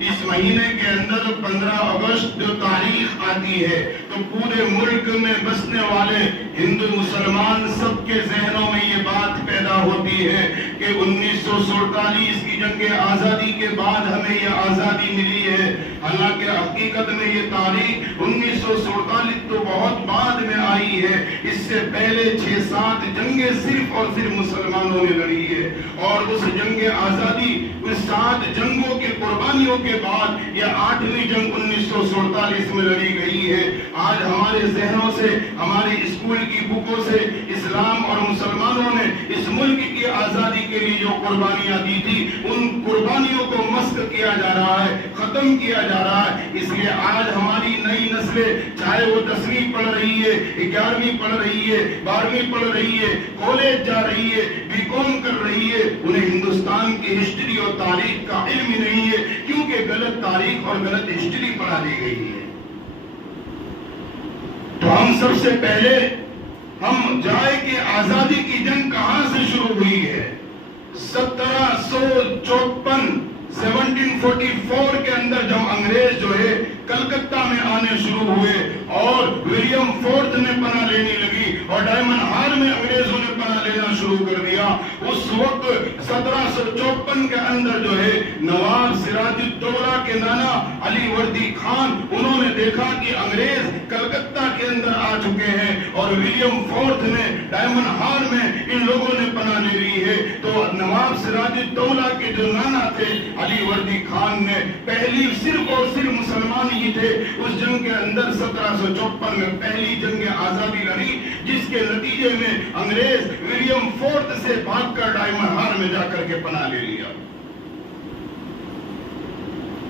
اس مہینے کے اندر 15 اگست جو تاریخ آتی ہے تو پورے ملک میں بسنے والے ہندو مسلمان سب کے ذہنوں میں یہ بات پیدا ہوتی ہے کہ 1947 کی جنگ آزادی کے بعد ہمیں یہ آزادی ملی ہے. حالانکہ حقیقت میں یہ تاریخ 1947 تو بہت بعد میں آئی ہے. اس سے پہلے 6-7 جنگیں صرف اور صرف مسلمانوں نے لڑی ہے، اور اس جنگ آزادی اس 7 جنگوں کی قربانیوں کے بعد یہ 8ویں جنگ 1947 میں لڑی گئی ہے. آج ہمارے ذہنوں سے، ہمارے اسکول کی بکوں سے اسلام اور مسلمانوں نے اس ملک کی آزادی کے لیے جو قربانیاں دی تھی ان قربانیوں کو مسخ کیا جا رہا ہے، ختم کیا جا رہا ہے. اس لیے آج ہماری نئی نسلیں چاہے وہ 10ویں پڑھ رہی ہے، 11ویں پڑھ رہی ہے، 12ویں پڑھ رہی ہے، کالج جا رہی ہے، BCom کر رہی ہے، انہیں ہندوستان کی ہسٹری اور تاریخ کا علم ہی نہیں ہے، کیونکہ غلط تاریخ اور غلط ہسٹری پڑھا دی گئی ہے. تو ہم سب سے پہلے ہم جائے کہ آزادی کی جنگ کہاں سے شروع ہوئی ہے. 1744 کے اندر جب انگریز جو ہے کلکتہ میں آنے شروع ہوئے اور ولیم فورتھ نے پناہ لینی لگی اور ڈائمنڈ ہال میں انگریزوں نے پناہ لینا شروع کر دیا. اس وقت 1754 کے اندر جو ہے نواب سراج الدولہ کے نانا علی وردی خان انہوں نے دیکھا کہ انگریز کلکتہ کے اندر آ چکے ہیں اور ولیم فورتھ نے ڈائمنڈ ہال میں ان لوگوں نے پناہ لے لی ہے. تو نواب سراج الدولہ کے جو نانا تھے علی وردی خان نے پہلی صرف اور صرف مسلمان ہی تھے اس جنگ کے اندر 1754 میں پہلی جنگ آزادی لڑی، جس کے نتیجے میں انگریز ولیم فورتھ سے بھاگ کر ڈائمنڈ ہال میں جا کر کے پناہ لے لیا.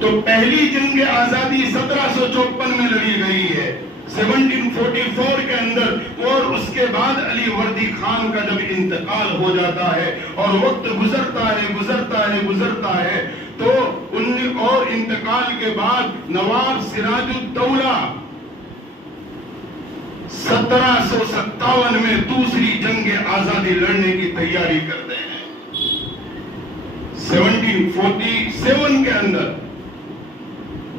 تو پہلی جنگ آزادی 1754 میں لڑی گئی ہے 1744 کے اندر، اور اس کے بعد علی وردی خان کا جب انتقال ہو جاتا ہے اور وقت گزرتا ہے تو اور انتقال کے بعد نواب سراج الدولہ 1757 میں دوسری جنگ آزادی لڑنے کی تیاری کرتے ہیں. 1747 کے اندر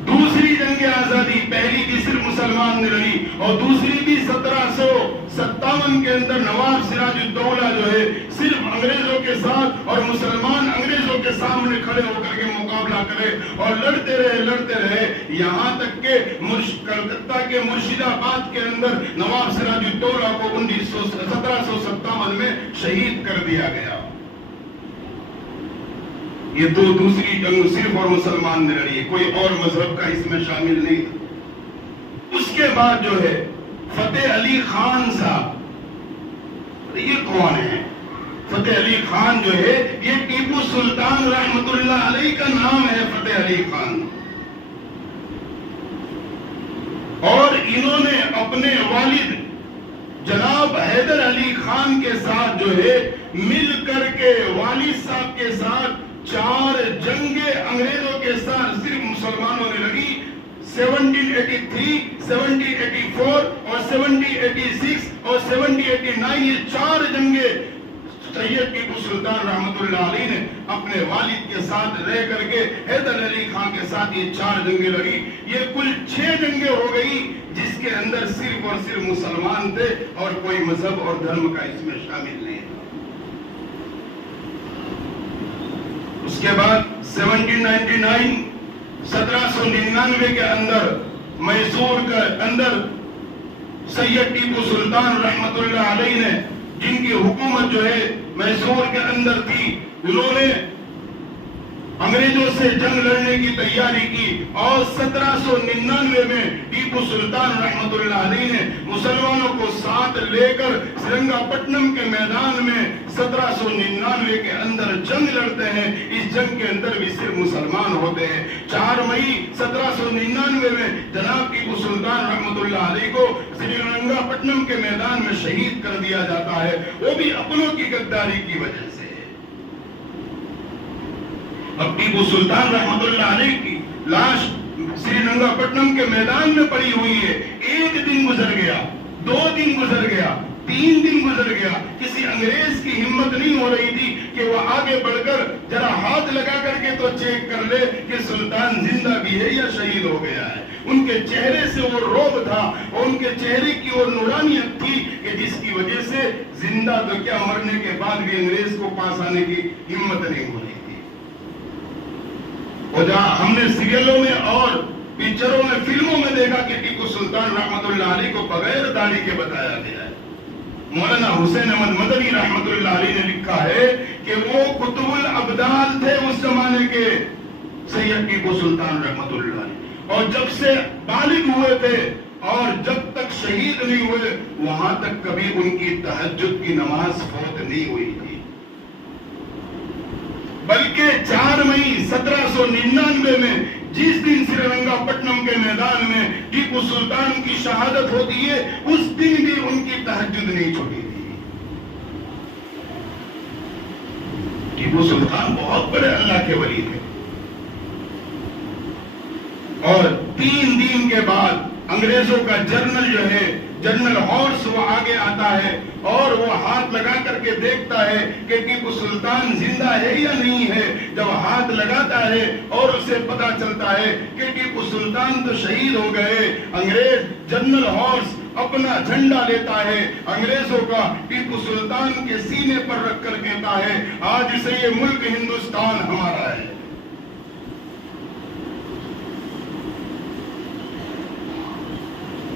دوسری جنگ آزادی، پہلی بھی صرف مسلمان نے لڑی اور دوسری بھی 1757 کے اندر نواب سراج الدولہ جو ہے صرف انگریزوں کے ساتھ اور مسلمان انگریزوں کے سامنے کھڑے ہو کر کے مقابلہ کرے اور لڑتے رہے یہاں تک کہ کلکتہ کے مرشد آباد کے اندر نواب سراج الدولہ کو 1757 میں شہید کر دیا گیا. یہ دوسری جنگ صرف اور مسلمان نے لڑی، کوئی اور مذہب کا اس میں شامل نہیں تھا. اس کے بعد جو ہے فتح علی خان صاحب، یہ کون ہے؟ فتح علی خان جو ہے یہ ٹیپو سلطان رحمت اللہ علیہ کا نام ہے. فتح علی خان، اور انہوں نے اپنے والد جناب حیدر علی خان کے ساتھ جو ہے مل کر کے والد صاحب کے ساتھ 4 جنگیں انگریزوں کے ساتھ صرف مسلمانوں نے لڑی. 1783, 1784 اور 1786 اور 1789 یہ 4 جنگیں سید ٹیپو سلطان رحمت اللہ علیہ نے اپنے والد کے ساتھ رہ کر کے حیدر علی خان کے ساتھ یہ 4 جنگیں لڑی. یہ کل 6 جنگیں ہو گئی جس کے اندر صرف اور صرف مسلمان تھے اور کوئی مذہب اور دھرم کا اس میں شامل نہیں تھا. اس کے بعد 1799 کے اندر میسور کے اندر سید ٹیپو سلطان رحمت اللہ علیہ نے، جن کی حکومت جو ہے میسور کے اندر تھی، انہوں نے انگریزوں سے جنگ لڑنے کی تیاری کی اور 1799 میں ٹیپو سلطان رحمت اللہ علیہ نے مسلمانوں کو ساتھ لے کر سرنگا پٹنم کے میدان میں 1799 کے اندر جنگ لڑتے ہیں. اس جنگ کے اندر بھی صرف مسلمان ہوتے ہیں. 4 مئی 1799 میں جناب ٹیپو سلطان رحمت اللہ علیہ کو سرنگا پٹنم کے میدان میں شہید کر دیا جاتا ہے، وہ بھی اپنوں کی غداری کی وجہ سے. اب ٹیپو سلطان رحمت اللہ علیہ کی لاش سری رنگا پٹنم کے میدان میں پڑی ہوئی ہے. 1 دن گزر گیا، 2 دن گزر گیا، 3 دن گزر گیا، کسی انگریز کی ہمت نہیں ہو رہی تھی کہ وہ آگے بڑھ کر ذرا ہاتھ لگا کر کے تو چیک کر لے کہ سلطان زندہ بھی ہے یا شہید ہو گیا ہے۔ ان کے چہرے سے وہ روب تھا اور ان کے چہرے کی وہ نورانیت تھی کہ جس کی وجہ سے زندہ تو کیا مرنے کے بعد بھی انگریز کو پاس آنے کی ہمت نہیں ہو رہی تھی۔ اور جہاں ہم نے سیریلوں میں اور پکچروں میں فلموں میں دیکھا کہ ٹیپو سلطان رحمت اللہ علیہ کو بغیر داڑھی کے بتایا گیا ہے۔ مولانا حسین احمد مدنی رحمت اللہ علیہ نے لکھا ہے کہ وہ قطب الابدال تھے اس زمانے کے سید ٹیپو سلطان رحمت اللہ علیہ، اور جب سے بالغ ہوئے تھے اور جب تک شہید نہیں ہوئے وہاں تک کبھی ان کی تہجد کی نماز فوت نہیں ہوئی تھی، بلکہ 4 مئی 1799 میں جس دن سری رنگا پٹنم کے میدان میں ٹیپو سلطان کی شہادت ہوتی ہے اس دن بھی ان کی تہجد نہیں چھوٹی تھی۔ ٹیپو سلطان بہت بڑے اللہ کے ولی تھے، اور 3 دن کے بعد انگریزوں کا جنرل جو ہے جنرل ہارس وہ آگے آتا ہے اور وہ ہاتھ لگا کر کے دیکھتا ہے کہ ٹیپو سلطان زندہ ہے یا نہیں ہے۔ جب ہاتھ لگاتا ہے اور اسے پتا چلتا ہے کہ ٹیپو سلطان تو شہید ہو گئے، انگریز جنرل ہارس اپنا جھنڈا لیتا ہے انگریزوں کا، ٹیپو سلطان کے سینے پر رکھ کر کہتا ہے آج سے یہ ملک ہندوستان ہمارا ہے۔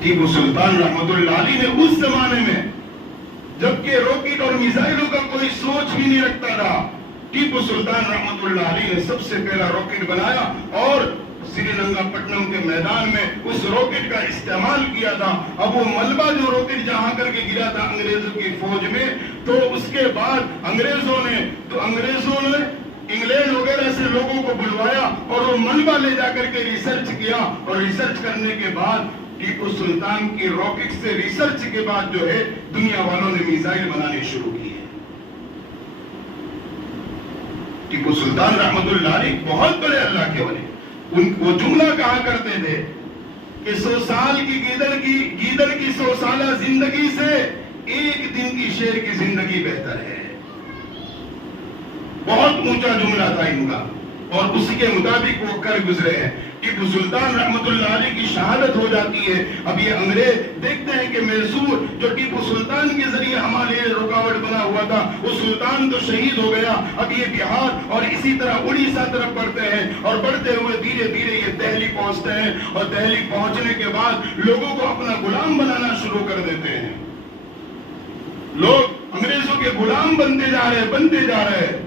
ٹیپو سلطان رحمت اللہ علیہ نے اس زمانے میں جبکہ راکٹ اور میزائلوں کا کوئی سوچ بھی نہیں رکھتا تھا، ٹیپو سلطان رحمت اللہ علیہ نے سب سے پہلا راکٹ بنایا اور سری رنگا پٹنم کے میدان میں اس راکٹ کا استعمال کیا تھا۔ اب وہ ملبہ جو راکٹ جہاں کر کے گرا تھا انگریزوں کی فوج میں، تو اس کے بعد انگریزوں نے انگلینڈ وغیرہ سے لوگوں کو بلوایا اور وہ ملبہ لے جا کر کے ریسرچ کیا، اور ریسرچ کرنے کے بعد ٹیپو سلطان کی راکٹ سے ریسرچ کے بعد جو ہے دنیا والوں نے میزائل بنانے شروع کی ہے۔ ٹیپو سلطان رحمت اللہ علیہ بہت بڑے اللہ کے ولی، وہ جملہ کہا کرتے تھے کہ 100 سال کی گیدڑ کی 100 سالہ زندگی سے ایک دن کی شیر کی زندگی بہتر ہے۔ بہت اونچا جملہ تھا ان کا، اور اسی کے مطابق وہ کر گزرے ہیں۔ ٹیپو سلطان رحمت اللہ علیہ کی شہادت ہو جاتی ہے۔ اب یہ انگریز دیکھتے ہیں کہ میسور جو ٹیپو سلطان کے ذریعے ہمارے لیے رکاوٹ بنا ہوا تھا، وہ سلطان تو شہید ہو گیا، اب یہ بہار اور اسی طرح اڑیسہ طرف بڑھتے ہیں، اور بڑھتے ہوئے دھیرے دھیرے یہ دہلی پہنچتے ہیں، اور دہلی پہنچنے کے بعد لوگوں کو اپنا غلام بنانا شروع کر دیتے ہیں۔ لوگ انگریزوں کے غلام بنتے جا رہے ہیں۔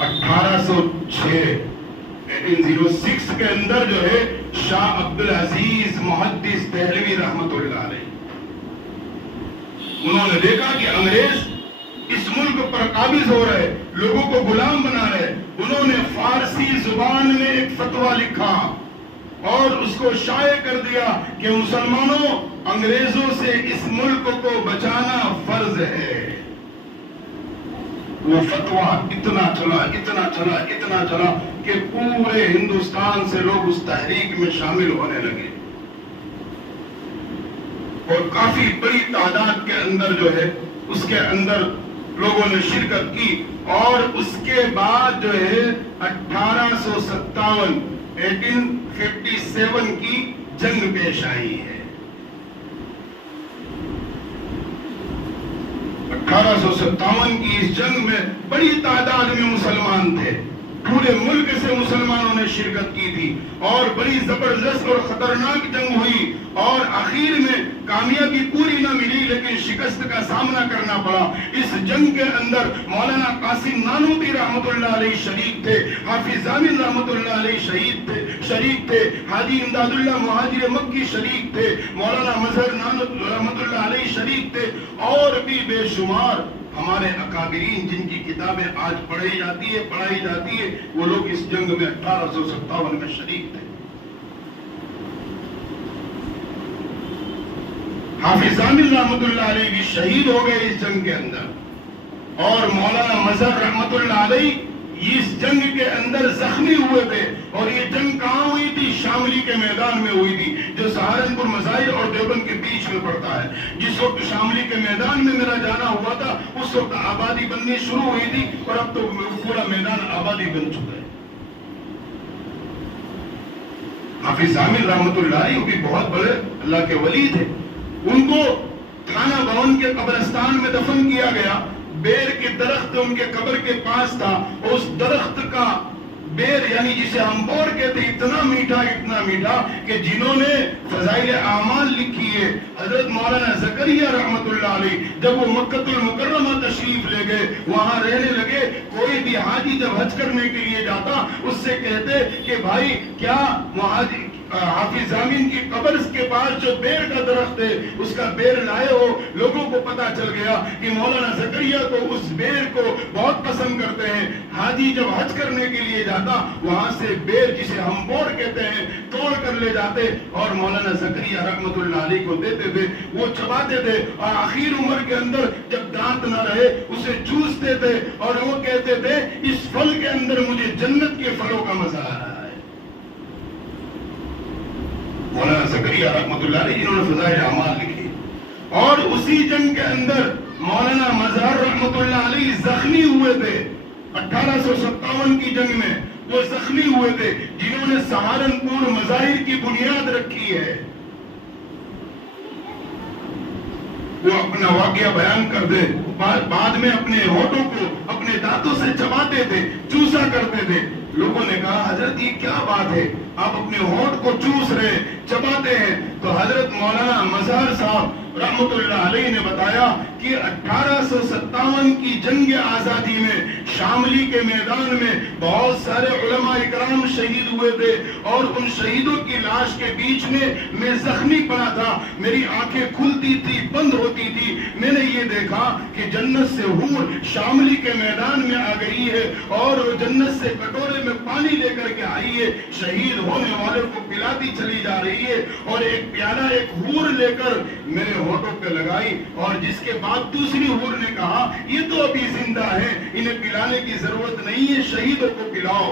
1806 کے اندر جو ہے شاہ عبدالعزیز محدث دہلوی رحمت اللہ علیہ، انہوں نے دیکھا کہ انگریز اس ملک پر قابض ہو رہے، لوگوں کو غلام بنا رہے، انہوں نے فارسی زبان میں ایک فتویٰ لکھا اور اس کو شائع کر دیا کہ مسلمانوں، انگریزوں سے اس ملک کو بچانا فرض ہے۔ وہ فتویٰ اتنا چلا کہ پورے ہندوستان سے لوگ اس تحریک میں شامل ہونے لگے، اور کافی بڑی تعداد کے اندر جو ہے اس کے اندر لوگوں نے شرکت کی، اور اس کے بعد جو ہے 1857 کی جنگ پیش آئی ہے۔ 1857 کی اس جنگ میں بڑی تعداد میں مسلمان تھے، پورے ملک سے مسلمانوں نے شرکت کی تھی، اور بڑی زبردست اور خطرناک جنگ ہوئی، اور آخر میں کامیابی پوری نہ ملی لیکن شکست کا سامنا کرنا پڑا۔ اس جنگ کے اندر مولانا قاسم نانوتوی رحمت اللہ علیہ شریک تھے، حافظ ضامن رحمت اللہ علیہ شریک تھے، حاجی امداد اللہ مہاجر مکی شریک تھے، مولانا مظہر رحمت اللہ علیہ شریک تھے، اور بھی بے شمار ہمارے اکابرین جن کی کتابیں آج پڑھائی جاتی ہے وہ لوگ اس جنگ میں 1857 میں شریک تھے۔ حافظ ضامن رحمت اللہ علیہ بھی شہید ہو گئے اس جنگ کے اندر، اور مولانا مظہر رحمت اللہ علیہ اس جنگ کے اندر زخمی ہوئے تھے، اور یہ جنگ کہاں ہوئی تھی؟ شاملی کے میدان میں ہوئی تھی، جو صحابہ سہارنپور مظاہر اور دیوبند کے بیچ میں پڑتا ہے. جس وقت شاملی کے میدان میں میرا جانا ہوا تھا اس وقت آبادی بننی شروع ہوئی تھی اور اب تو پورا میدان آبادی بن چکا ہے. حافظ ضامن رحمت اللہ علیہ وہ بھی بہت بڑے اللہ کے ولی تھے. ان کو تھانہ بھون کے قبرستان میں دفن کیا گیا. بیر کے درخت ان کے قبر کے پاس تھا. اس درخت کا بیر یعنی جسے ہم بور کہتے اتنا میٹھا کہ جنہوں نے فضائل اعمال لکھی ہے حضرت مولانا زکریا رحمت اللہ علیہ جب وہ مکہ المکرمہ تشریف لے گئے وہاں رہنے لگے. کوئی بھی حاجی جب حج کرنے کے لیے جاتا اس سے کہتے کہ بھائی کیا حافظ ضامن کی قبر کے پاس جو بیر کا درخت ہے اس کا بیر لائے ہو. لوگوں کو پتا چل گیا کہ مولانا زکریا کو اس بیر کو بہت پسند کرتے ہیں. حاجی جب حج کرنے کے لیے جاتا وہاں سے بیر جسے ہم بور کہتے ہیں توڑ کر لے جاتے اور مولانا زکریا رحمت اللہ علیہ کو دیتے تھے. وہ چباتے تھے اور آخر عمر کے اندر جب دانت نہ رہے اسے چوستے تھے اور وہ کہتے تھے اس پھل کے اندر مجھے جنت کے پھلوں کا مزہ آ رہا ہے. مولانا زکریا رحمت اللہ علیہ جنہوں نے فضائل اعمال لکھی. اور اسی جنگ کے اندر مولانا مظہر رحمت اللہ علیہ زخمی ہوئے تھے. 1857 کی جنگ میں وہ زخمی ہوئے تھے جنہوں نے سہارنپور مظاہر کی بنیاد رکھی ہے. وہ اپنا واقعہ بیان کر دے بعد میں اپنے ہونٹوں کو اپنے دانتوں سے چباتے تھے چوسا کرتے تھے. لوگوں نے کہا حضرت یہ کیا بات ہے آپ اپنے ہونٹ کو چوس رہے چباتے ہیں. تو حضرت مولانا مظہر صاحب رحمت اللہ علیہ نے بتایا کہ 1857 کی جنگ آزادی میں شاملی کے میدان میں بہت سارے علماء اکرام شہید ہوئے تھے اور ان شہیدوں کی لاش کے بیچ میں زخمی پڑا تھا. میری آنکھیں کھلتی تھی بند ہوتی تھی. میں نے یہ دیکھا کہ جنت سے حور شاملی کے میدان میں آ گئی ہے اور جنت سے کٹورے میں پانی لے کر کے آئی ہے. شہید ہونے والوں کو پلاتی چلی جا رہی ہے اور ایک پیالہ ایک حور لے کر میرے ہونٹوں پہ لگائی. اور جس کے بعد دوسری حور نے کہا یہ تو ابھی زندہ ہے انہیں پلانے کی ضرورت نہیں ہے شہیدوں کو پلاؤ.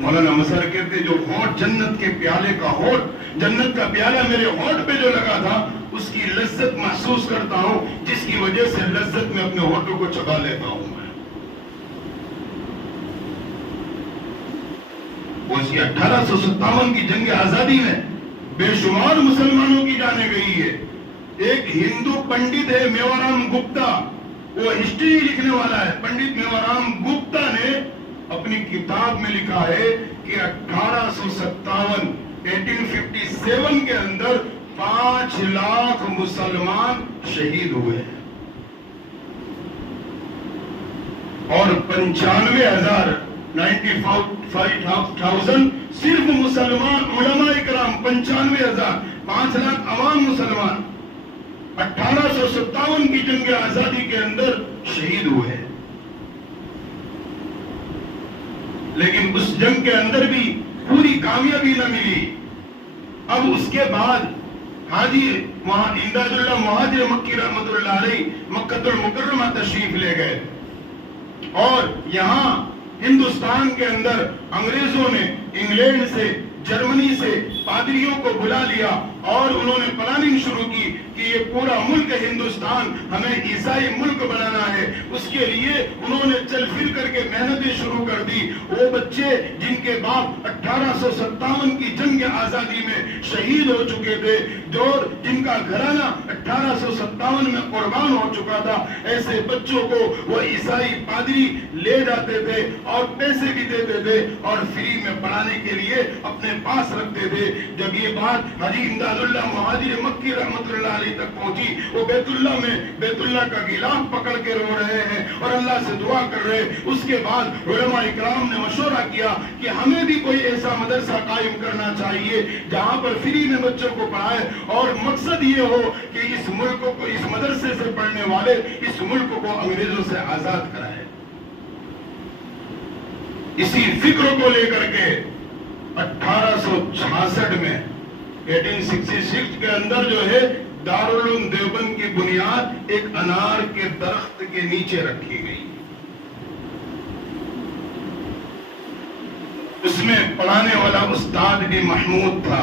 مولانا مظہر کہتے جو ہونٹ جنت کے پیالے کا ہونٹ جنت کا پیالہ میرے ہونٹ پہ جو لگا تھا اس کی لذت محسوس کرتا ہوں جس کی وجہ سے لذت میں اپنے ہونٹوں کو چبا لیتا ہوں. اس کی 1857 کی جنگ آزادی میں بے شمار مسلمانوں کی جانیں گئی ہے. ایک ہندو پنڈت ہے میوارام گپتا وہ ہسٹری لکھنے والا ہے. پنڈت میوارام گپتا نے اپنی کتاب میں لکھا ہے کہ 1857 کے اندر 5 لاکھ مسلمان شہید ہوئے اور 95,000 صرف مسلمان علماء اکرام 95,000 5 لاکھ عوام مسلمان 1857 کی جنگ آزادی کے اندر شہید ہوئے. لیکن اس جنگ کے اندر بھی پوری کامیابی نہ ملی. اب اس کے بعد حاجی امداد اللہ مہاجر مکی رحمت اللہ علیہ مکہ المکرمہ تشریف لے گئے اور یہاں ہندوستان کے اندر انگریزوں نے انگلینڈ سے جرمنی سے پادریوں کو بلا لیا اور انہوں نے پلاننگ شروع کی کہ یہ پورا ملک ہندوستان ہمیں عیسائی ملک بنانا ہے. اس کے لیے انہوں نے چل پھر کر کے محنتیں شروع کر دی. وہ بچے جن کے باپ 1857 کی جنگ آزادی میں شہید ہو چکے تھے جو جن کا گھرانہ 1857 میں قربان ہو چکا تھا ایسے بچوں کو وہ عیسائی پادری لے جاتے تھے اور پیسے بھی دیتے تھے اور فری میں پڑھانے کے لیے اپنے پاس رکھتے تھے. جب یہ بات حاجی امداد اللہ مہاجر مکی رحمت اللہ علیہ تک پہنچی وہ بیت اللہ میں بیت اللہ کا غلاف پکڑ کے رو رہے ہیں اور اللہ سے دعا کر رہے. اس کے بعد علماء اکرام نے مشورہ کیا کہ ہمیں بھی کوئی ایسا مدرسہ قائم کرنا چاہیے جہاں پر فری میں بچوں کو پڑھائے اور مقصد یہ ہو کہ اس ملک کو اس مدرسے سے پڑھنے والے اس ملک کو انگریزوں سے آزاد کرائے. اسی فکر کو لے کر کے 1866 میں 1866 کے اندر جو ہے دارالعلوم دیوبند کی بنیاد ایک انار کے درخت کے نیچے رکھی گئی. اس میں پڑھانے والا استاد بھی محمود تھا.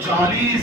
40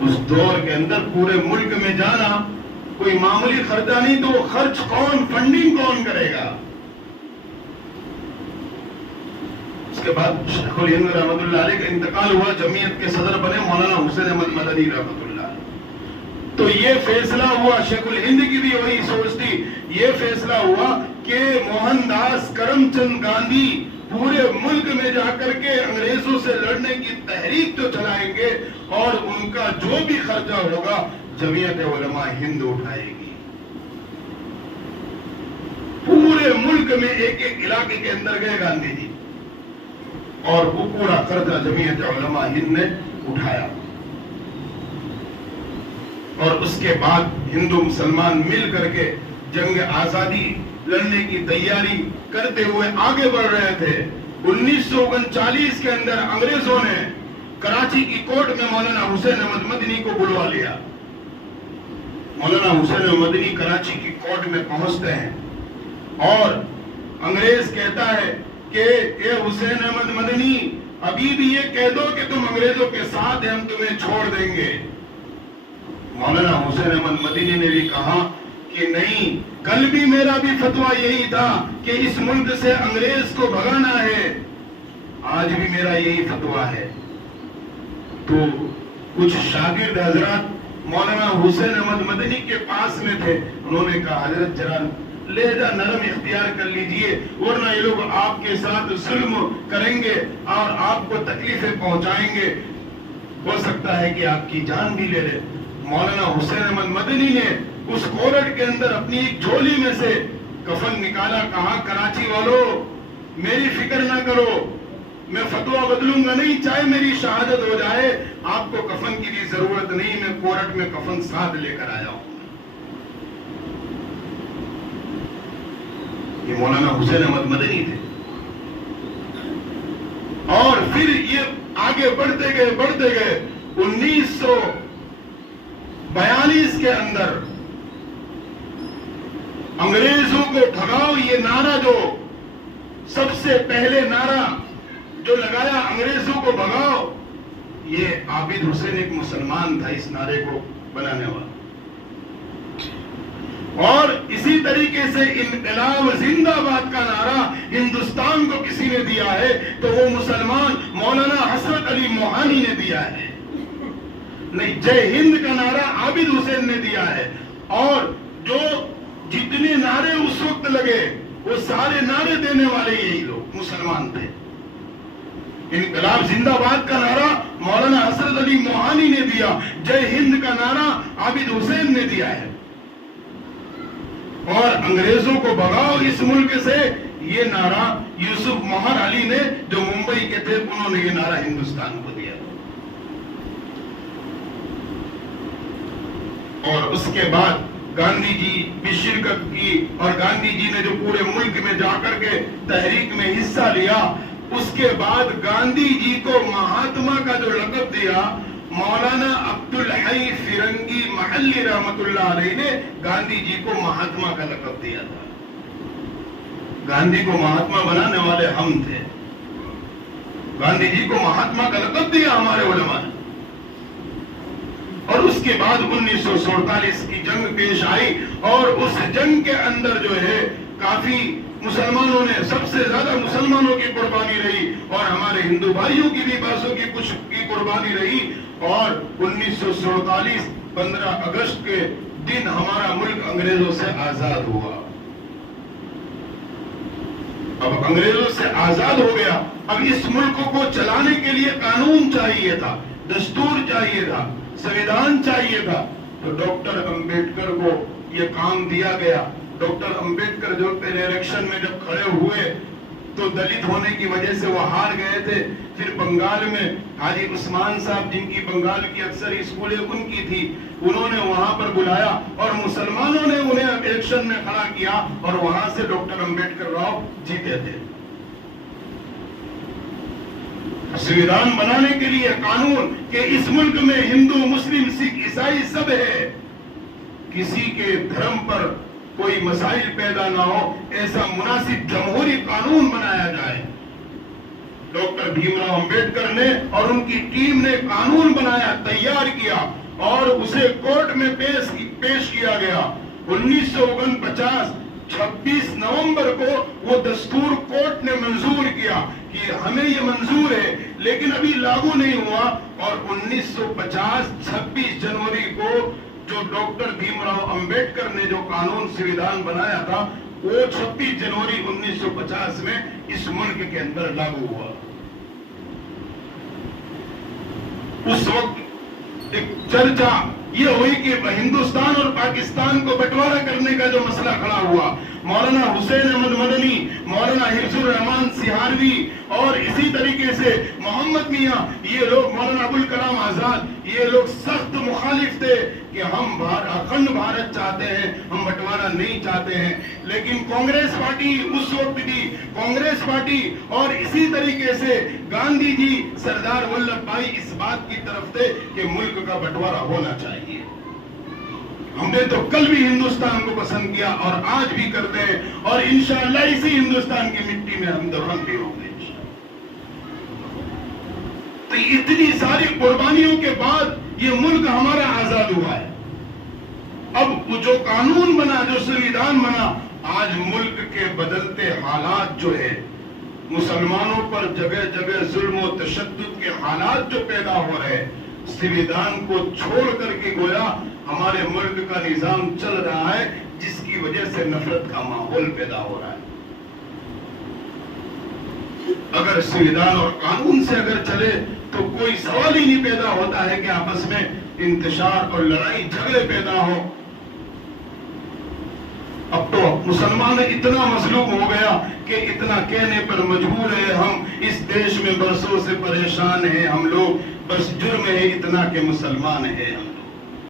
اس دور کے اندر پورے ملک میں جانا کوئی معمولی خرچہ نہیں، تو وہ خرچ کون، فنڈنگ کون کرے گا؟ اس کے بعد شیخ الہند رحمۃ اللہ علیہ کا انتقال ہوا، جمعیت کے صدر بنے مولانا حسین احمد مدنی رحمۃ اللہ علیہ۔ تو یہ فیصلہ ہوا، شیخ الہند کی بھی وہی سوچ تھی، یہ فیصلہ ہوا کہ موہن داس کرم چند گاندھی پورے ملک میں جا کر کے انگریزوں سے لڑنے کی تحریک جو چلائیں گے، اور ان کا جو بھی خرچہ ہوگا جمعیت علماء ہند اٹھائے گی۔ پورے ملک میں ایک ایک علاقے کے اندر گئے گاندھی جی، اور وہ پورا خرچہ جمعیت علماء ہند نے اٹھایا۔ اور اس کے بعد ہندو مسلمان مل کر کے جنگ آزادی لڑنے کی تیاری کرتے ہوئے آگے بڑھ رہے تھے۔ 1939 کے اندر انگریزوں نے کراچی کی کورٹ میں مولانا حسین احمد مدنی کو بلوا لیا۔ مولانا حسین احمد مدنی کراچی کی کورٹ میں پہنچتے ہیں، اور انگریز کہتا ہے کہ اے حسین احمد مدنی، ابھی بھی یہ کہہ دو کہ تم انگریزوں کے ساتھ ہیں، ہم تمہیں چھوڑ دیں گے۔ مولانا حسین احمد مدنی نے بھی کہا کہ نہیں، کل بھی میرا بھی فتویٰ یہی تھا کہ اس ملک سے انگریز کو بھگانا ہے، آج بھی میرا یہی فتویٰ ہے۔ تو کچھ شاگرد حضرات مولانا حسین احمد مدنی کے پاس میں تھے، انہوں نے کہا حضرت ذرا لہجہ نرم اختیار کر لیجئے، ورنہ یہ لوگ آپ کے ساتھ ظلم کریں گے اور آپ کو تکلیفیں پہنچائیں گے، ہو سکتا ہے کہ آپ کی جان بھی لے لے۔ مولانا حسین احمد مدنی نے اس کورٹ کے اندر اپنی ایک جھولی میں سے کفن نکالا، کہا کراچی والوں میری فکر نہ کرو، میں فتویٰ بدلوں گا نہیں، چاہے میری شہادت ہو جائے، آپ کو کفن کی بھی ضرورت نہیں، میں کورٹ میں کفن ساتھ لے کر آیا ہوں۔ یہ مولانا حسین احمد مدنی تھے۔ اور پھر یہ آگے بڑھتے گئے 1942 کے اندر انگریزوں کو بھگاؤ، یہ نعرہ جو سب سے پہلے نعرہ جو لگایا انگریزوں کو بھگاؤ، یہ عابد حسین ایک مسلمان تھا اس نعرے کو بنانے والا۔ اور اسی طریقے سے انقلاب زندہ باد کا نعرہ ہندوستان کو کسی نے دیا ہے تو وہ مسلمان مولانا حسرت علی موہانی نے دیا ہے۔ نہیں، جے ہند کا نعرہ عابد حسین نے دیا ہے۔ اور جو جتنے نعرے اس وقت لگے وہ سارے نعرے دینے والے یہی لوگ مسلمان تھے۔ انقلاب زندہ باد کا نعرہ مولانا حسرت علی موہانی نے دیا، جے ہند کا نعرہ عابد حسین نے دیا ہے۔ اور انگریزوں کو بھگاؤ اس ملک سے، یہ نعرہ یوسف مہر علی نے جو ممبئی کے تھے، انہوں نے یہ نعرہ ہندوستان کو دیا۔ اور اس کے بعد گاندھی جی بھی شرکت کی، اور گاندھی جی نے جو پورے ملک میں جا کر کے تحریک میں حصہ لیا، اس کے بعد گاندھی جی کو مہاتما کا جو لقب دیا، مولانا عبدالحی فرنگی محلی رحمت اللہ علیہ نے گاندھی جی کو مہاتما کا لقب دیا تھا۔ گاندھی کو مہاتما بنانے والے ہم تھے، گاندھی جی کو مہاتما کا لقب دیا ہمارے علماء نے۔ اور اس کے بعد 1947 کی جنگ پیش آئی، اور اس جنگ کے اندر جو ہے کافی مسلمانوں نے، سب سے زیادہ مسلمانوں کی قربانی رہی، اور ہمارے ہندو بھائیوں کی بھی بازوں کی کچھ کی قربانی رہی۔ اور 1947 15 اگست کے دن ہمارا ملک انگریزوں سے آزاد ہوا۔ اب انگریزوں سے آزاد ہو گیا، اب اس ملک کو چلانے کے لیے قانون چاہیے تھا، دستور چاہیے تھا، سویدھان چاہیے تھا۔ تو ڈاکٹر امبیڈکر کو یہ کام دیا گیا۔ ڈاکٹر امبیڈکر جو پہلے الیکشن میں جب کھڑے ہوئے تو دلت ہونے کی وجہ سے وہ ہار گئے تھے۔ پھر بنگال میں حاجی عثمان صاحب، جن کی بنگال کی اکثر اسکولیں ان کی تھی، انہوں نے وہاں پر بلایا اور مسلمانوں نے انہیں الیکشن میں کھڑا کیا، اور وہاں سے ڈاکٹر امبیڈکر راؤ جیتے تھے۔ سویدھان بنانے کے لیے قانون کہ اس ملک میں ہندو، مسلم، سکھ، عیسائی سب ہے، کسی کے دھرم پر کوئی مسائل پیدا نہ ہو، ایسا مناسب جمہوری قانون بنایا جائے۔ ڈاکٹر بھیم راؤ امبیڈکر نے اور ان کی ٹیم نے قانون بنایا، تیار کیا، اور اسے کورٹ میں پیش کیا گیا 1949 26 نومبر کو وہ دستور کورٹ نے منظور کیا کہ ہمیں یہ منظور ہے، لیکن ابھی لاگو نہیں ہوا، اور 1950 26 جنوری کو جو ڈاکٹر بھیم راؤ امبیڈکر نے جو قانون سویدھان بنایا تھا وہ 26 جنوری 1950 میں اس ملک کے اندر لاگو ہوا۔ اس وقت ایک چرچا یہ ہوئی کہ ہندوستان اور پاکستان کو بٹوارا کرنے کا جو مسئلہ کھڑا ہوا، مولانا حسین احمد مدنی، مولانا حفظ الرحمان سہاروی اور اسی طریقے سے محمد میاں، یہ لوگ، مولانا ابوالکلام آزاد، یہ لوگ سخت مخالف تھے کہ ہم اکھنڈ بھارت چاہتے ہیں، ہم بٹوارا نہیں چاہتے ہیں۔ لیکن کانگریس پارٹی اس وقت بھی، کانگریس پارٹی اور اسی طریقے سے گاندھی جی، سردار ولبھ بھائی اس بات کی طرف تھے کہ ملک کا بٹوارا ہونا چاہیے۔ ہم نے تو کل بھی ہندوستان کو پسند کیا اور آج بھی کرتے ہیں، اور انشاءاللہ اسی ہندوستان کی مٹی میں ہم دفن بھی ہوں گے۔ تو اتنی ساری قربانیوں کے بعد یہ ملک ہمارا آزاد ہوا ہے۔ اب جو قانون بنا، جو سویدھان بنا، آج ملک کے بدلتے حالات جو ہے، مسلمانوں پر جگہ جگہ ظلم و تشدد کے حالات جو پیدا ہو رہے، سویدھان کو چھوڑ کر کے گویا ہمارے ملک کا نظام چل رہا ہے، جس کی وجہ سے نفرت کا ماحول پیدا ہو رہا ہے۔ اگر سویدھان اور قانون سے اگر چلے تو کوئی سوال ہی نہیں پیدا ہوتا ہے کہ آپس میں انتشار اور لڑائی جھگڑے پیدا ہو۔ اب تو مسلمان اتنا مظلوم ہو گیا کہ اتنا کہنے پر مجبور ہے، ہم اس دیش میں برسوں سے پریشان ہیں، ہم لوگ بس جرم ہے اتنا کہ مسلمان ہیں ہم۔